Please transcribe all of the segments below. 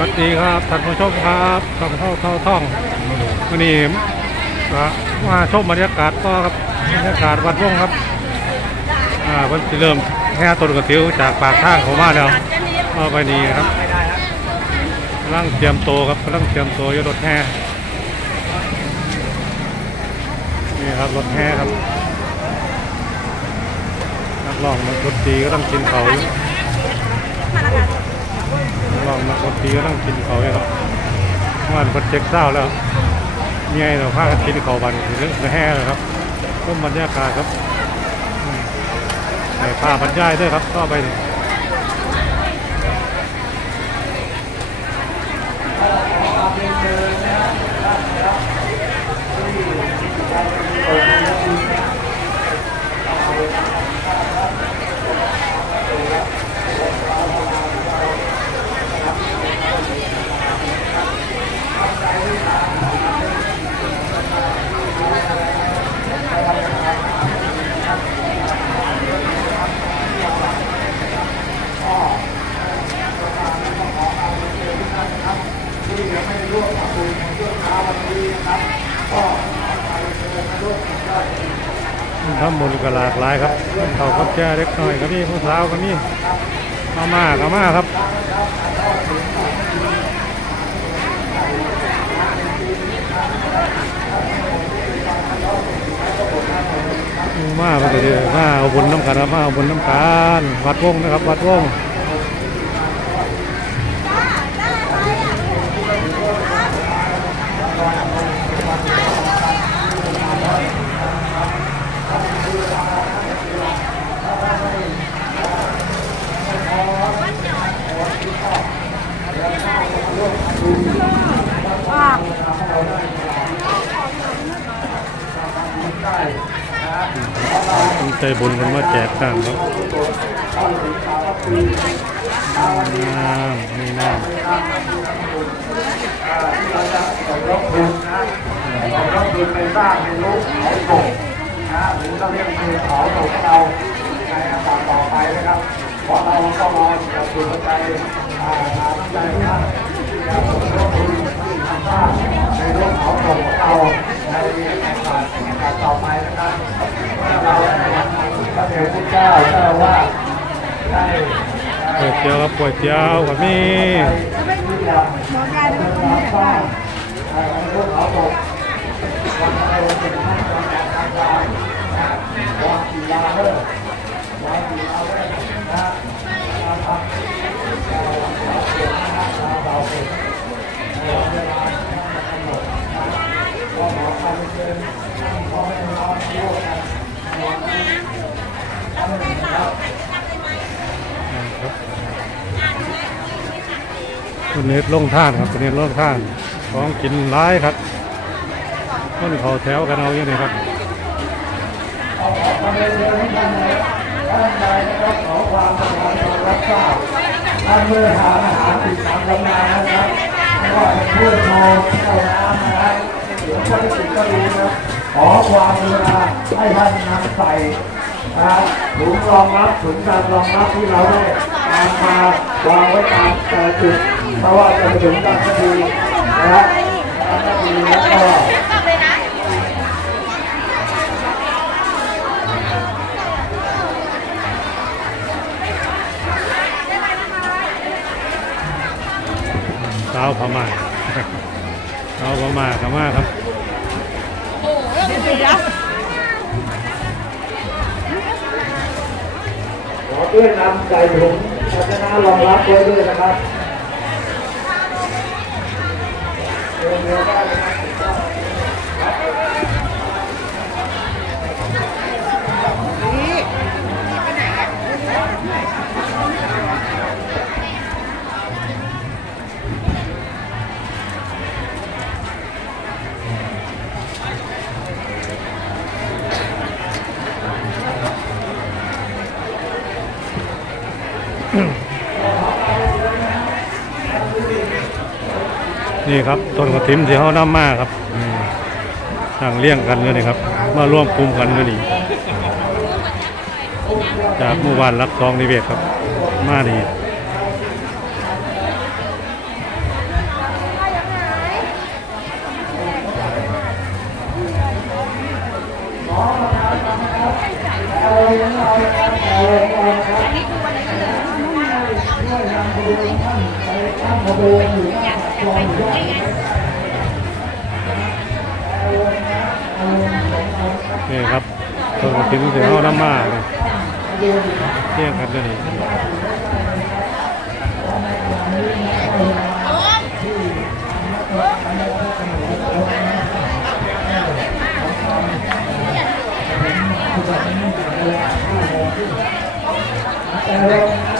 วัสดีครับท่านผู้ชมครับท่องท่องท่องท่องวันนี้ก็มาชมบรรยากาศก็ครับบรรยากาศวัดวงครับอ่าเพิ่นเริ่มแห่ต้นกระถิวจากปากทางเขามาแล้วเอาไปนี่ครับกำลังเตรียมโตครับกำลังเตรียมโตวอยู่รถแห่นี่ครับรถแห่ครับนักร้องนักดนตรีก็ต้องกินเขาอยู่ ลองมาคนตีก็ต้องกินเขาเลยครับวันคนเช็คเศร้าแล้วเมียเราพากันกินเขาบันหรือแห่เลยครับต้มบรรยากาศครับใส่ผ้าบรรยายด้วยครับก็ไป นี่ทำบุญก็หลากหลายครับเขาก็แก่เล็กน้อยก็มีผู้สาวก็มีมามาก็มาครับมาไปเลยมาเอาบุญน้ำกันมาเอาบุญน้ำกันวัดวงนะครับวัดวง ใจบุญกันมาแจกต่างครับน้ำนี่น้ยกบุญนะยกบุญไปสร้างในรูปเขาตกนะหรือเราเรียกคือเขาตกเราในอากาศต่อไปนะครับเพราะเราก็รอจะสุดใจอ่าน้ำใจท่านที่จะยกบุญที่ทำสร้างในรูปเขาตกเราในอากาศอากาศต่อไปนะครับเมื่อเราได้พระ เดชพระเจ้าเจ้าว่าได้ำก๋วยเตี๋ยวครับก๋วยเตี๋ยวกับมีที่จะหมอยายเป็นคนที่อยากได้รูปเขาตกวันอะไรวันหนึ่งท่านจะมาทำการวางกีฬาเลิกวางกีฬาเลิกนะนะครับเราเป็นเวลาทั้งหมดก็ขอความเชิญพ่อแม่พี่น้องร่วมกัน คนนี้ลงท่านครับคนนี้ลงท่านของกินร้ายครับต้นเขาแถวกันเอาอย่างนี้ครับขอเรียนให้ท่านในท่านใดนะครับขอความสมัครรับทราบท่านเมื่อหาอาหารติดตามตำนานะครับว่าเพื่อโชว์แก้วน้ำนะครับหรือพลาสติกก็ดีนะขอความกรุณาให้ท่านนำใส่ นะครับถุงรองรับถุงการรองรับที่เราได้นำมาวางไว้ตามแต่จุดเพราะว่าจะไปถึงการคดีนะครับการคดีแล้วก็สาพม่าสาพม่าพม่าครับขอ ด้วยนำใส่ถุงภาชนะรองรับไว้ด้วยนะครับเดินเรือได้เลยนะครับ นี่ครับต้นกระถินที่เขานำมาครับนั่งเลี้ยงกันเลยนี่ครับ มาร่วมกลุ่มกันเลยนี่จากเมื่อวานรักซองนิเวศครับ มานี่ นี่ครับคนกินเสียงเขาน้ำมากเที่ยงกันเลยเ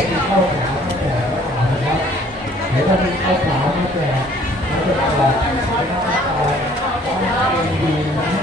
จะมีข้าวขาวมาแจกนะครับเดี๋ยวจะมีข้าวขาวมาแจกมาแจกนะครับ